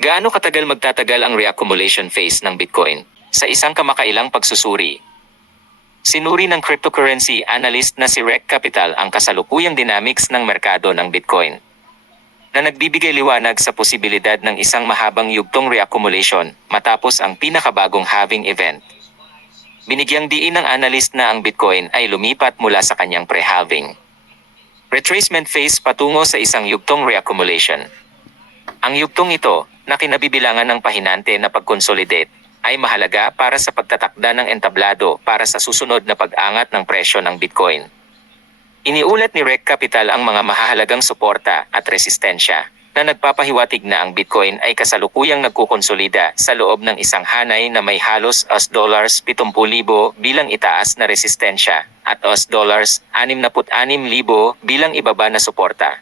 Gaano katagal magtatagal ang reaccumulation phase ng Bitcoin? Sa isang kamakailang pagsusuri, sinuri ng cryptocurrency analyst na si Rec Capital ang kasalukuyang dynamics ng merkado ng Bitcoin, na nagbibigay liwanag sa posibilidad ng isang mahabang yugtong reaccumulation matapos ang pinakabagong halving event. Binigyang diin ng analyst na ang Bitcoin ay lumipat mula sa kanyang pre-halving retracement phase patungo sa isang yugtong reaccumulation. Ang yugtong ito, na kinabibilangan ng pahinante na pag-consolidate, ay mahalaga para sa pagtatakda ng entablado para sa susunod na pag-angat ng presyo ng Bitcoin. Iniulat ni Rec Capital ang mga mahahalagang suporta at resistensya na nagpapahiwatig na ang Bitcoin ay kasalukuyang nagkukonsolida sa loob ng isang hanay na may halos $70,000 bilang itaas na resistensya at $66,000 bilang ibaba na suporta.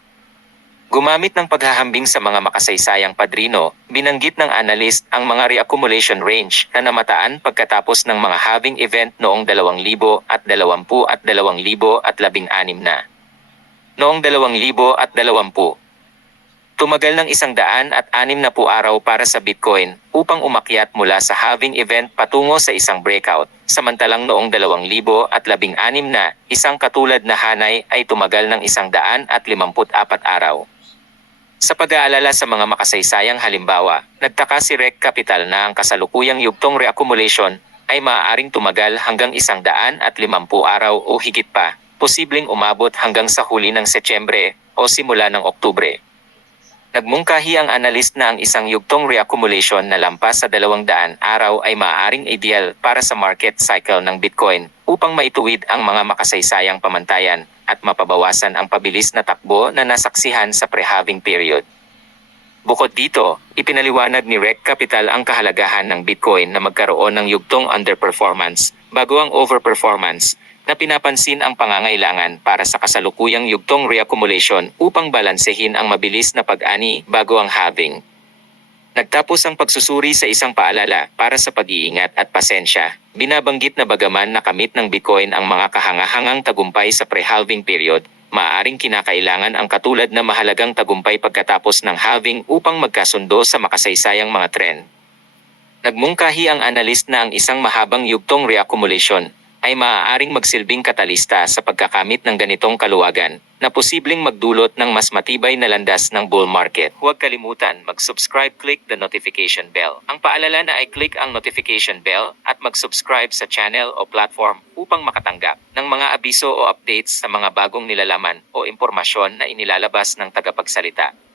Gumamit ng paghahambing sa mga makasaysayang padrino, binanggit ng analyst ang mga reaccumulation range na namataan pagkatapos ng mga halving event noong 2020 at 2016 na. Noong 2020, tumagal ng 160 araw para sa Bitcoin upang umakyat mula sa halving event patungo sa isang breakout, samantalang noong 2016 na isang katulad na hanay ay tumagal ng 154 araw. Sa pag-aalala sa mga makasaysayang halimbawa, nagtaka si Rec Capital na ang kasalukuyang yugtong reaccumulation ay maaaring tumagal hanggang 150 araw o higit pa, posibleng umabot hanggang sa huli ng Setyembre o simula ng Oktubre. Nagmungkahi ang analyst na ang isang yugtong reaccumulation na lampas sa 200 araw ay maaaring ideal para sa market cycle ng Bitcoin upang maituwid ang mga makasaysayang pamantayan at mapabawasan ang pabilis na takbo na nasaksihan sa pre-halving period. Bukod dito, ipinaliwanag ni Rec Capital ang kahalagahan ng Bitcoin na magkaroon ng yugtong underperformance bago ang overperformance, na pinapansin ang pangangailangan para sa kasalukuyang yugtong reaccumulation upang balansehin ang mabilis na pag-ani bago ang halving. Nagtapos ang pagsusuri sa isang paalala para sa pag-iingat at pasensya. Binabanggit na bagaman nakamit ng Bitcoin ang mga kahangahangang tagumpay sa pre-halving period, maaaring kinakailangan ang katulad na mahalagang tagumpay pagkatapos ng halving upang magkasundo sa makasaysayang mga trend. Nagmungkahi ang analyst na ang isang mahabang yugtong reaccumulation ay maaaring magsilbing katalista sa pagkakamit ng ganitong kaluwagan na posibleng magdulot ng mas matibay na landas ng bull market. Huwag kalimutan mag-subscribe, click the notification bell. Ang paalala na ay click ang notification bell at mag-subscribe sa channel o platform upang makatanggap ng mga abiso o updates sa mga bagong nilalaman o impormasyon na inilalabas ng tagapagsalita.